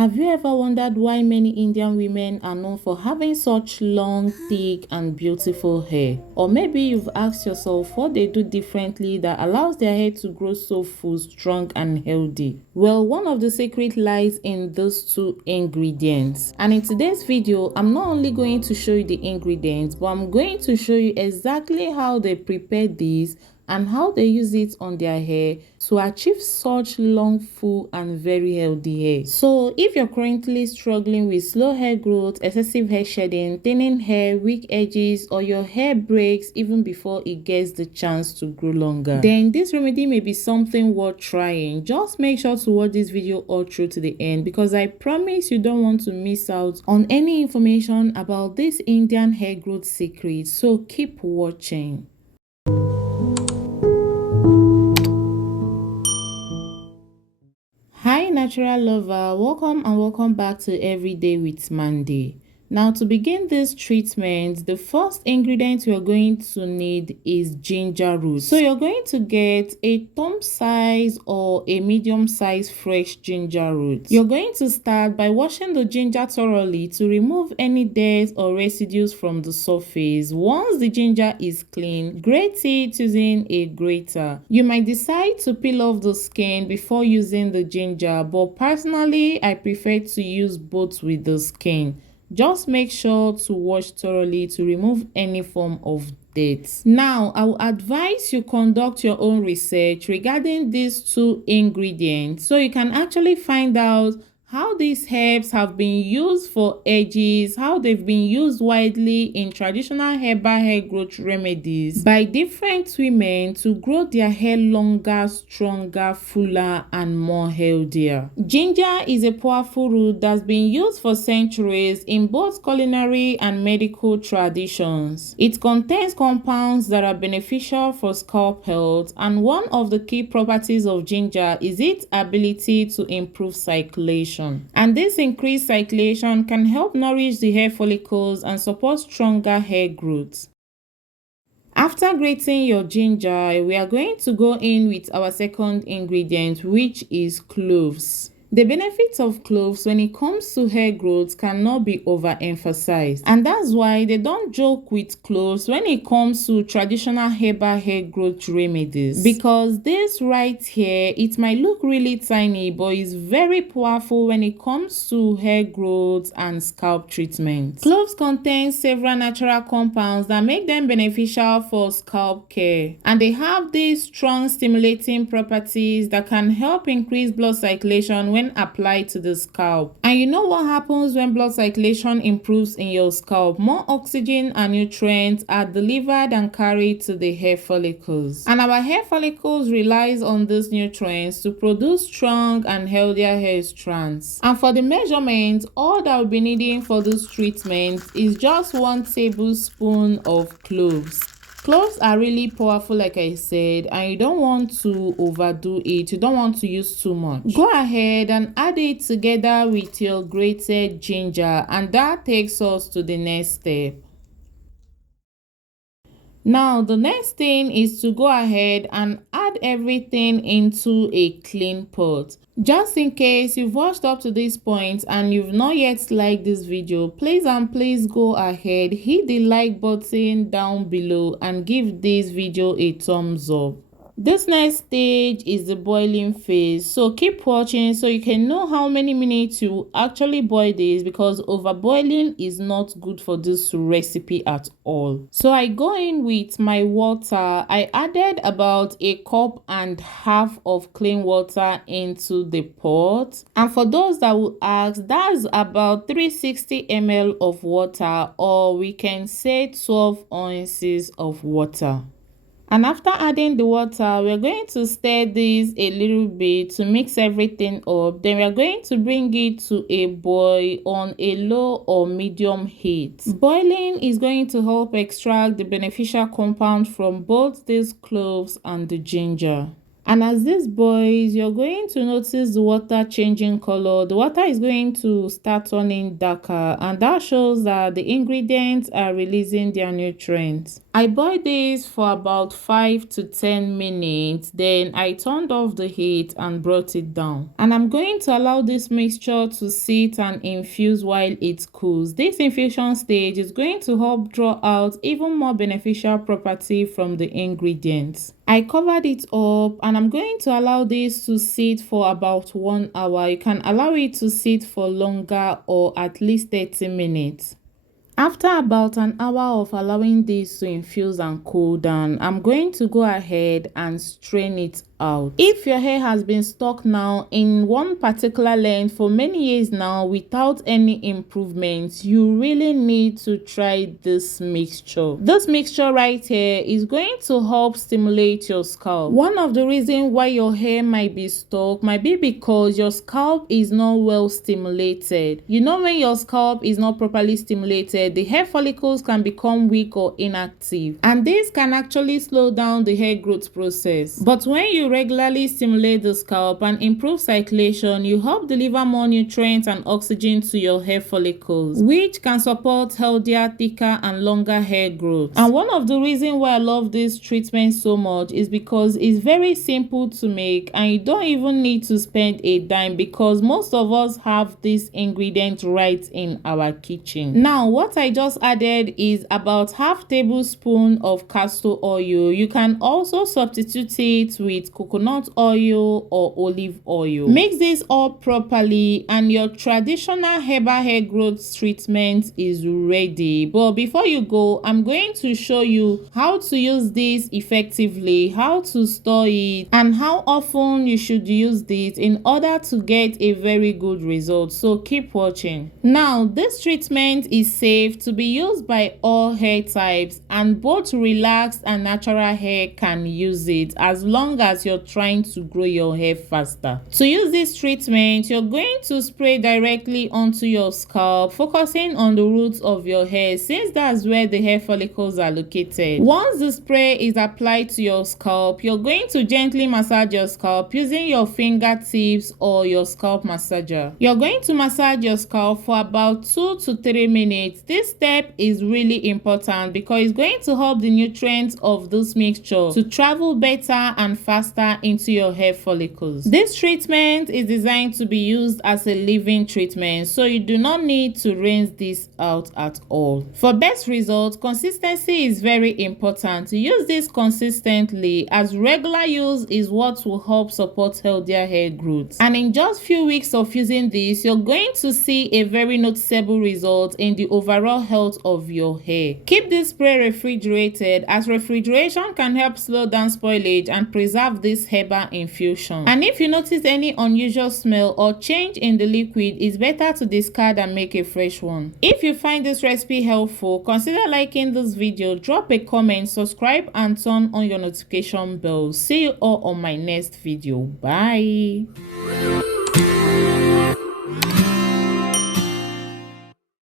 Have you ever wondered why many Indian women are known for having such long, thick, and beautiful hair? Or maybe you've asked yourself what they do differently that allows their hair to grow so full, strong, and healthy. Well, one of the secret lies in those two ingredients. And in today's video, I'm not only going to show you the ingredients, but I'm going to show you exactly how they prepare these and how they use it on their hair to achieve such long, full, and very healthy hair. So if you're currently struggling with slow hair growth, excessive hair shedding, thinning hair, weak edges, or your hair breaks even before it gets the chance to grow longer, then this remedy may be something worth trying. Just make sure to watch this video all through to the end, because I promise you don't want to miss out on any information about this Indian hair growth secret. So keep watching. Hi natural lover, welcome back to Everyday with Mandy. Now, to begin this treatment, the first ingredient you're going to need is ginger root. So you're going to get a thumb size or a medium size fresh ginger root. You're going to start by washing the ginger thoroughly to remove any dirt or residues from the surface. Once the ginger is clean, grate it using a grater. You might decide to peel off the skin before using the ginger, but personally I prefer to use both with the skin. Just make sure to wash thoroughly to remove any form of dirt. Now, I will advise you conduct your own research regarding these two ingredients so you can actually find out how these herbs have been used for ages, how they've been used widely in traditional herbal hair growth remedies by different women to grow their hair longer, stronger, fuller, and more healthier. Ginger is a powerful root that's been used for centuries in both culinary and medical traditions. It contains compounds that are beneficial for scalp health, and one of the key properties of ginger is its ability to improve circulation. And this increased circulation can help nourish the hair follicles and support stronger hair growth. After grating your ginger, we are going to go in with our second ingredient, which is cloves. The benefits of cloves when it comes to hair growth cannot be overemphasized, and that's why they don't joke with cloves when it comes to traditional herbal hair growth remedies, because this right here, it might look really tiny but is very powerful when it comes to hair growth and scalp treatment. Cloves contain several natural compounds that make them beneficial for scalp care, and they have these strong stimulating properties that can help increase blood circulation when applied to the scalp. And you know what happens when blood circulation improves in your scalp? More oxygen and nutrients are delivered and carried to the hair follicles, and our hair follicles relies on these nutrients to produce strong and healthier hair strands. And for the measurement, all that we'll be needing for this treatment is just 1 tablespoon of cloves. Cloves are really powerful, like I said, and you don't want to overdo it. You don't want to use too much. Go ahead and add it together with your grated ginger, and that takes us to the next step. Now, the next thing is to go ahead and add everything into a clean pot. Just in case you've watched up to this point and you've not yet liked this video, please go ahead, hit the like button down below and give this video a thumbs up. This next stage is the boiling phase, so keep watching so you can know how many minutes you actually boil this, because overboiling is not good for this recipe at all. So I go in with my water. I added about 1.5 cups of clean water into the pot, and for those that will ask, that's about 360 ml of water, or we can say 12 ounces of water. And after adding the water, we're going to stir this a little bit to mix everything up. Then we're going to bring it to a boil on a low or medium heat. Boiling is going to help extract the beneficial compound from both these cloves and the ginger. And as this boils, you're going to notice the water changing color. The water is going to start turning darker, and that shows that the ingredients are releasing their nutrients. I boiled this for about 5 to 10 minutes, then I turned off the heat and brought it down. And I'm going to allow this mixture to sit and infuse while it cools. This infusion stage is going to help draw out even more beneficial property from the ingredients. I covered it up and I'm going to allow this to sit for about 1 hour. You can allow it to sit for longer or at least 30 minutes. After about an hour of allowing this to infuse and cool down, I'm going to go ahead and strain it out. If your hair has been stuck now in one particular length for many years now without any improvements, you really need to try this mixture. This mixture right here is going to help stimulate your scalp. One of the reasons why your hair might be stuck might be because your scalp is not well stimulated. You know, when your scalp is not properly stimulated, the hair follicles can become weak or inactive, and this can actually slow down the hair growth process. But when you regularly stimulate the scalp and improve circulation, you help deliver more nutrients and oxygen to your hair follicles, which can support healthier, thicker and longer hair growth. And one of the reasons why I love this treatment so much is because it's very simple to make and you don't even need to spend a dime, because most of us have this ingredient right in our kitchen. Now, what I just added is about half tablespoon of castor oil. You can also substitute it with coconut oil or olive oil. Mix this up properly and your traditional herbal hair growth treatment is ready. But before you go, I'm going to show you how to use this effectively, how to store it, and how often you should use this in order to get a very good result. So keep watching. Now, this treatment is safe to be used by all hair types, and both relaxed and natural hair can use it as long as you're trying to grow your hair faster. To use this treatment, you're going to spray directly onto your scalp, focusing on the roots of your hair since that's where the hair follicles are located. Once the spray is applied to your scalp, you're going to gently massage your scalp using your fingertips or your scalp massager. You're going to massage your scalp for about 2 to 3 minutes. This step is really important because it's going to help the nutrients of this mixture to travel better and faster into your hair follicles. This treatment is designed to be used as a leave-in treatment, so you do not need to rinse this out at all. For best results, consistency is very important. To use this consistently, as regular use is what will help support healthier hair growth. And in just few weeks of using this, you're going to see a very noticeable result in the overall health of your hair. Keep this spray refrigerated, as refrigeration can help slow down spoilage and preserve this herbal infusion. And if you notice any unusual smell or change in the liquid, it's better to discard and make a fresh one. If you find this recipe helpful, consider liking this video, drop a comment, subscribe and turn on your notification bell. See you all on my next video. Bye.